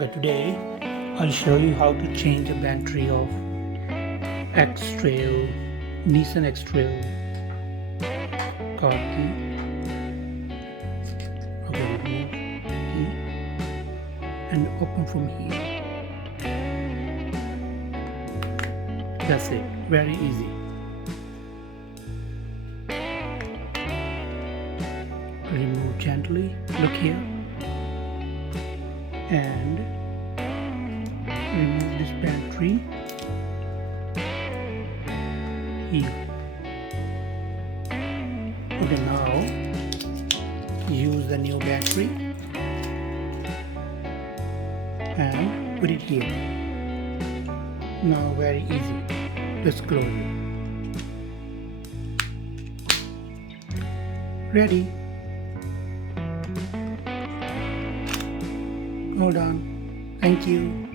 Okay, today I'll show you how to change the battery of X-Trail, Nissan X-Trail car key. Okay, remove key and open from here. That's it, very easy. Remove gently, look here, and remove this battery here. Okay, now use the new battery and put it here. Now very easy, just close it. Ready. Hold on. Thank you.